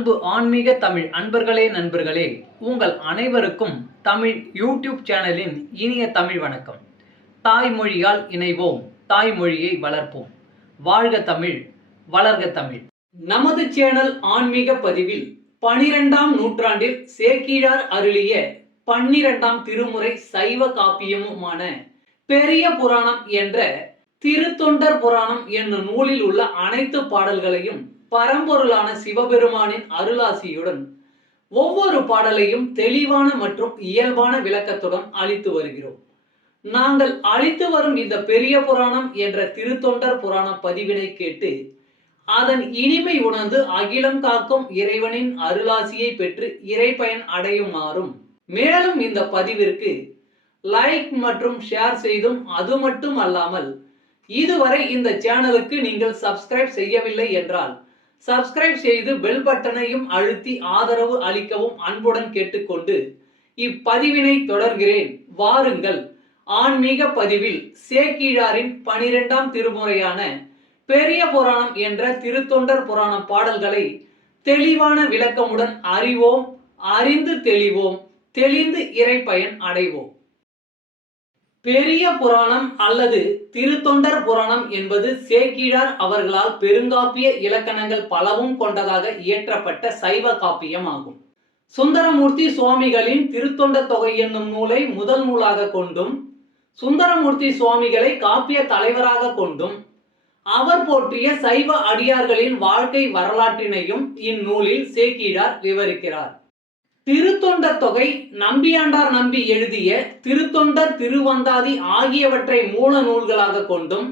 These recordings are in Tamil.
அன்பு ஆன்மீக தமிழ் அன்பர்களே நண்பர்களே, உங்கள் அனைவருக்கும் தமிழ் யூடியூப் சேனலின் இனிய தமிழ் வணக்கம். தாய்மொழியால் இணைவோம், தாய்மொழியை வளர்ப்போம். வாழ்க தமிழ், வளர்க தமிழ். நமது சேனல் ஆன்மீக பதிவில் 12ஆம் நூற்றாண்டில் சேக்கிழார் அருளிய 12ஆம் திருமுறை சைவ காப்பியமுமான பெரிய புராணம் என்ற திருத்தொண்டர் புராணம் என்னும் நூலில் உள்ள அனைத்து பாடல்களையும் பரம்பொருளான சிவபெருமானின் அருளாசியுடன் ஒவ்வொரு பாடலையும் தெளிவான மற்றும் இயல்பான விளக்கத்துடன் அளித்து வருகிறோம். நாங்கள் அளித்து வரும் இந்த பெரிய புராணம் என்ற திருத்தொண்டர் புராண பதிவினை கேட்டு அதன் இனிமை உணர்ந்து அகிலம் காக்கும் இறைவனின் அருளாசியை பெற்று இறைப்பயன் அடையுமாறும், மேலும் இந்த பதிவிற்கு லைக் மற்றும் ஷேர் செய்தும், அது மட்டும் அல்லாமல் இதுவரை இந்த சேனலுக்கு நீங்கள் சப்ஸ்கிரைப் செய்யவில்லை என்றால் சப்ஸ்கிரைப் செய்து பெல் பட்டனையும் அழுத்தி ஆதரவு அளிக்கவும் அன்புடன் கேட்டுக்கொண்டு இப்பதிவினை தொடர்கிறேன். வாருங்கள், ஆன்மீக பதிவில் சேக்கிழாரின் 12ஆம் திருமுறையான பெரிய புராணம் என்ற திருத்தொண்டர் புராண பாடல்களை தெளிவான விளக்கமுடன் அறிவோம், அறிந்து தெளிவோம், தெளிந்து இறைப்பயன் அடைவோம். பெரிய புராணம் அல்லது திருத்தொண்டர் புராணம் என்பது சேக்கிழார் அவர்களால் பெருங்காப்பிய இலக்கணங்கள் பலவும் கொண்டதாக இயற்றப்பட்ட சைவ காப்பியம் ஆகும். சுந்தரமூர்த்தி சுவாமிகளின் திருத்தொண்ட தொகை என்னும் நூலை முதல் நூலாக கொண்டும், சுந்தரமூர்த்தி சுவாமிகளை காப்பிய தலைவராக கொண்டும், அவர் போற்றிய சைவ அடியார்களின் வாழ்க்கை வரலாற்றினையும் இந்நூலில் சேக்கிழார் விவரிக்கிறார். திருத்தொண்டர் தொகை நம்பியாண்டார் நம்பி எழுதிய திருத்தொண்டர் திருவந்தாதி ஆகியவற்றை மூல நூல்களாக கொண்டும்,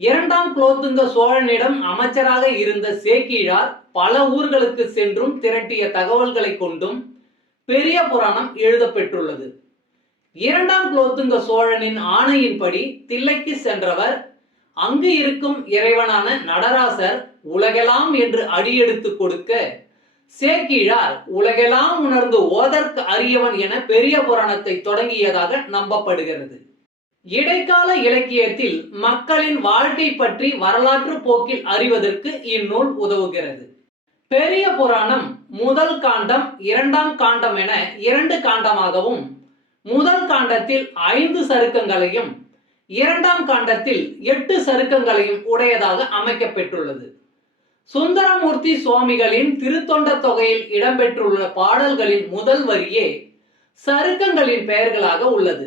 2ஆம் குலோத்துங்க சோழனிடம் அமைச்சராக இருந்த சேக்கிழார் பல ஊர்களுக்கு சென்றும் திரட்டிய தகவல்களை கொண்டும் பெரிய புராணம் எழுதப்பெற்றுள்ளது. 2ஆம் குலோத்துங்க சோழனின் ஆணையின்படி தில்லைக்கு சென்றவர் அங்கு இருக்கும் இறைவனான நடராசர் உலகெல்லாம் என்று அடியெடுத்து கொடுக்க, சேக்கிழார் உலகெல்லாம் உணர்ந்து ஓதற்கு அரியவன் என பெரிய புராணத்தை தொடங்கியதாக நம்பப்படுகிறது. இடைக்கால இலக்கியத்தில் மக்களின் வாழ்க்கை பற்றி வரலாற்று போக்கில் அறிவதற்கு இந்நூல் உதவுகிறது. பெரிய புராணம் முதல் காண்டம், 2ஆம் காண்டம் என 2 காண்டமாகவும், முதல் காண்டத்தில் 5 சருக்கங்களையும் 2ஆம் காண்டத்தில் 8 சருக்கங்களையும் உடையதாக அமைக்கப்பெற்றுள்ளது. சுந்தரமூர்த்தி சுவாமிகளின் திருத்தொண்ட தொகையில் இடம்பெற்றுள்ள பாடல்களின் முதல் வரியே சருக்கங்களின் பெயர்களாக உள்ளது.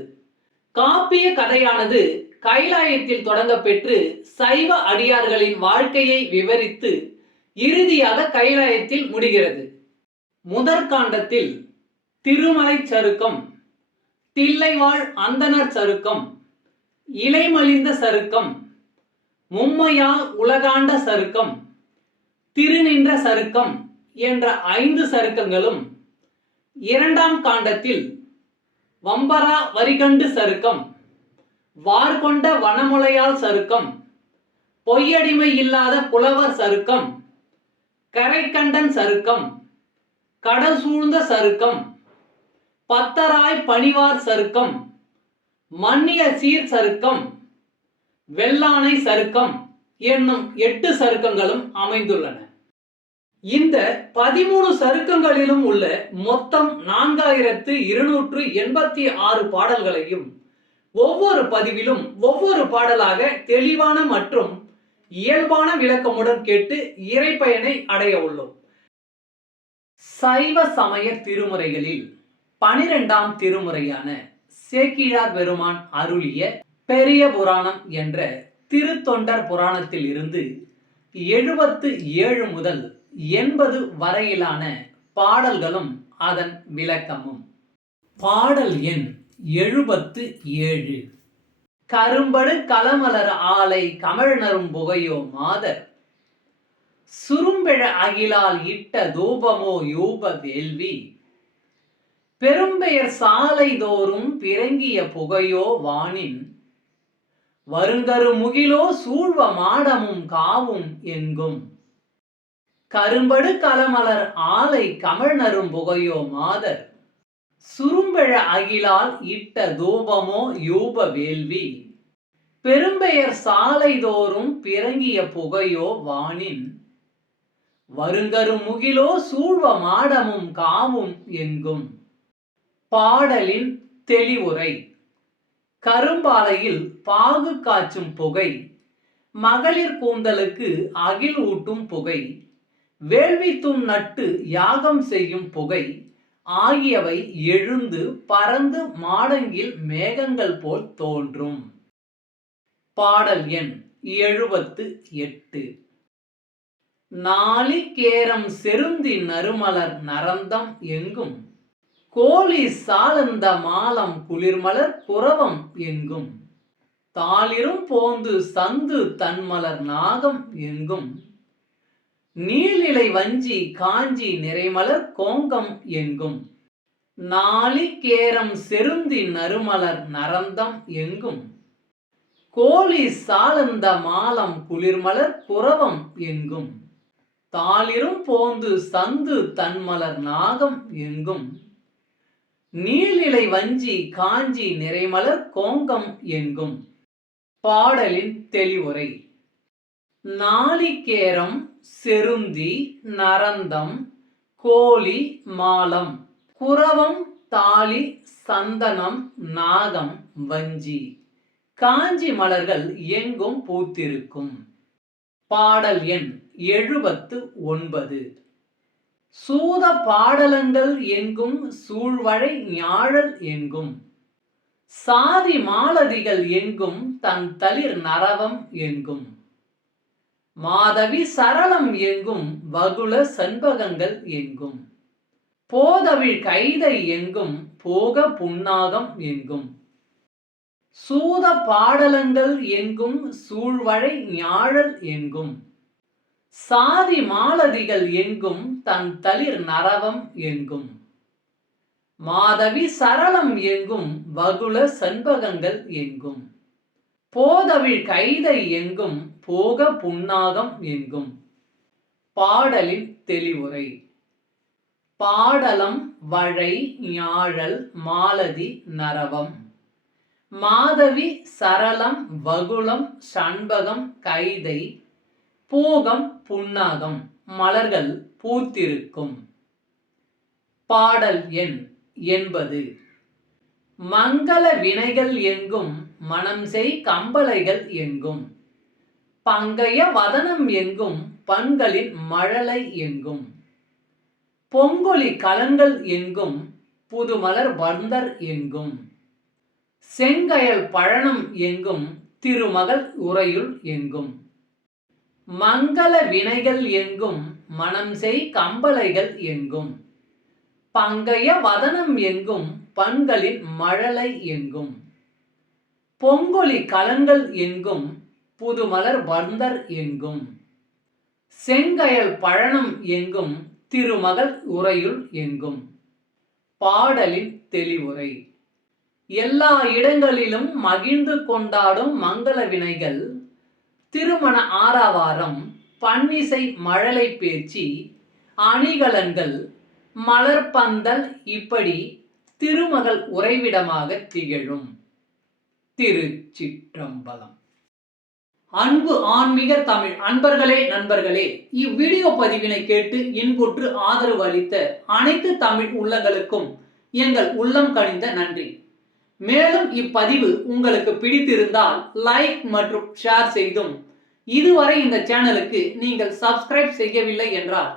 காப்பிய கதையானது கைலாயத்தில் தொடங்க பெற்று சைவ அடியார்களின் வாழ்க்கையை விவரித்து இறுதியாக கைலாயத்தில் முடிகிறது. முதற்காண்டத்தில் திருமலை சருக்கம், தில்லைவாழ் அந்தணர் சருக்கம், இலைமலிந்த சருக்கம், மும்மையால் உலகாண்ட சருக்கம், திருநின்ற சருக்கம் என்ற 5 சருக்கங்களும், 2ஆம் காண்டத்தில் வம்பரா வரிகண்டு சருக்கம், வார்கொண்ட வனமுலையால் சருக்கம், பொய்யடிமை இல்லாத புலவர் சருக்கம், கரைக்கண்டன் சருக்கம், கடல் சூழ்ந்த சருக்கம், பத்தராய் பணிவார் சருக்கம், மன்னிய சீர் சருக்கம், வெள்ளானை சருக்கம் என்னும் 8 சருக்கங்களும் அமைந்துள்ளன. இந்த 13 சருக்கங்களிலும் உள்ள மொத்தம் 4286 பாடல்களையும் ஒவ்வொரு பதிவிலும் ஒவ்வொரு பாடலாக தெளிவான மற்றும் இயல்பான விளக்கமுடன் கேட்டு இறைப்பயனை அடைய உள்ளோம். சைவ சமய திருமுறைகளில் 12ஆம் திருமுறையான சேக்கிழார் பெருமான் அருளிய பெரிய புராணம் என்ற திருத்தொண்டர் புராணத்தில் இருந்து 77 முதல் 80 வரையிலான பாடல்களும் அதன் விளக்கமும். பாடல் எண் 77. கரும்படு களமலர் ஆலை கமழ்நரும் புகையோ மாதர், சுரும்பெழ அகிலால் இட்ட தூபமோ யூப வேள்வி, பெரும்பெயர் சாலை தோறும் பிறங்கிய புகையோ வானின், வருங்கரு முகிலோ சூழ்வ மாடமும் காவும் எங்கும், கரும்படு களமலர் ஆலை கமழ்நரும் புகையோ மாதர், சுரும்பெழ அகிலால் இட்ட தூபமோ யூப வேள்வி, பெரும்பெயர் சாலை தோறும் பிறங்கிய புகையோ வானின், வருங்கரு முகிலோ சூழ்வ மாடமும் காவும் எங்கும். பாடலின் தெளிவுரை. கரும்பாலையில் பாகு காய்ச்சும் புகை, மகளிர் கூந்தலுக்கு அகில் ஊட்டும் புகை, வேள்வித்தும் நட்டு யாகம் செய்யும் புகை ஆகியவை எழுந்து பறந்து மாடங்கில் மேகங்கள் போல் தோன்றும். பாடல் எண் 78. நாளிகேரம் செருந்தி நறுமலர் நரந்தம் எங்கும், கோழி சாலந்த மாலம் குளிர்மலர் குரவம் எங்கும், தாளிரும் போந்து சந்து தன்மலர் நாகம் எங்கும், நீலிலை வஞ்சி காஞ்சி நிறைமலர் கோங்கம் எங்கும், நாளிகேரம் செருந்தி நறுமலர் நரந்தம் எங்கும், கோழி சாலந்த மாலம் குளிர்மலர் குரவம் எங்கும், தாளிரும் போந்து சந்து தன்மலர் நாகம் எங்கும், நீலிலை வஞ்சி காஞ்சி நிறைமலர் கோங்கம் எங்கும். பாடலின் தெளிவுரை. நாளிகேரம் செருந்தி நரந்தம் கோழி மாலம் குரவம் தாலி சந்தனம் நாகம் வஞ்சி காஞ்சி மலர்கள் எங்கும் பூத்திருக்கும். பாடல் எண் 79. சூத பாடலங்கள் எங்கும் சூழ்வழை ஞாழல் எங்கும், சாதி மாலதிகள் எங்கும் தன் தளிர் நரவம் எங்கும், மாதவி சரளம் எங்கும் வகுள சண்பகங்கள் எங்கும், போதவிழ் கைதை எங்கும் போக புன்னாகம் எங்கும், சூத பாடலங்கள் எங்கும் சூழ்வழை ஞாழல் எங்கும், சாதி மாலதிகள் எங்கும் தன் தளிர் நரவம் எங்கும், மாதவி சரளம் எங்கும் வகுள சண்பகங்கள் எங்கும், போதவிழ் கைதை எங்கும் போக புன்னாகம் எங்கும். பாடலின் தெளிவுரை. பாடலம் வழை ஞாழல் மாலதி நரவம், மாதவி சரளம் வகுளம் சண்பகம் கைதை பூகம் புன்னாகம் மலர்கள் பூத்திருக்கும். பாடல் எண் 80. மங்கள வினைகள் எங்கும் மனம் செய் கம்பலைகள் எங்கும், பங்கைய வதனம் எங்கும் பண்களின் மழலை எங்கும், பொங்கொலி கலங்கள் எங்கும் புதுமலர் வந்தர் எங்கும், செங்கயல் பழனம் எங்கும் திருமகள் உறையுள் எங்கும், மங்கள வினைகள் எங்கும் மனம் செய் கம்பலைகள் எங்கும், பங்கைய வதனம் எங்கும் பண்களின் மழலை எங்கும், பொங்கொலி கலங்கள் எங்கும் புதுமலர் வந்தர் எங்கும், செங்கயல் பழனம் எங்கும் திருமகள் உறையுள் எங்கும். பாடலின் தெளிவுரை. எல்லா இடங்களிலும் மகிழ்ந்து கொண்டாடும் மங்கள வினைகள், திருமண ஆரவாரம், பன்னிசை மழலை பேச்சு, அணிகலன்கள், மலர்பந்தல் இப்படி திருமகள் உறைவிடமாக திகழும். திருச்சிற்றம்பலம். அன்பு ஆன்மீக தமிழ் அன்பர்களே, நண்பர்களே, இவ்வீடியோ பதிவினை கேட்டு இன்புற்று ஆதரவு அளித்த அனைத்து தமிழ் உள்ளங்களுக்கும் எங்கள் உள்ளம் கனிந்த நன்றி. மேலும் இப்பதிவு உங்களுக்கு பிடித்திருந்தால் லைக் மற்றும் ஷேர் செய்தும், இதுவரை இந்த சேனலுக்கு நீங்கள் சப்ஸ்கிரைப் செய்யவில்லை என்றால்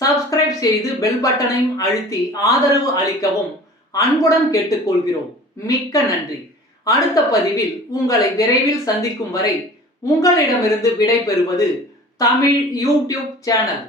சப்ஸ்கிரைப் செய்து பெல் பட்டனையும் அழுத்தி ஆதரவு அளிக்கவும் அன்புடன் கேட்டுக்கொள்கிறோம். மிக்க நன்றி. அடுத்த பதிவில் உங்களை விரைவில் சந்திக்கும் வரை உங்களிடமிருந்து விடை பெறுவது தமிழ் யூடியூப் சேனல்.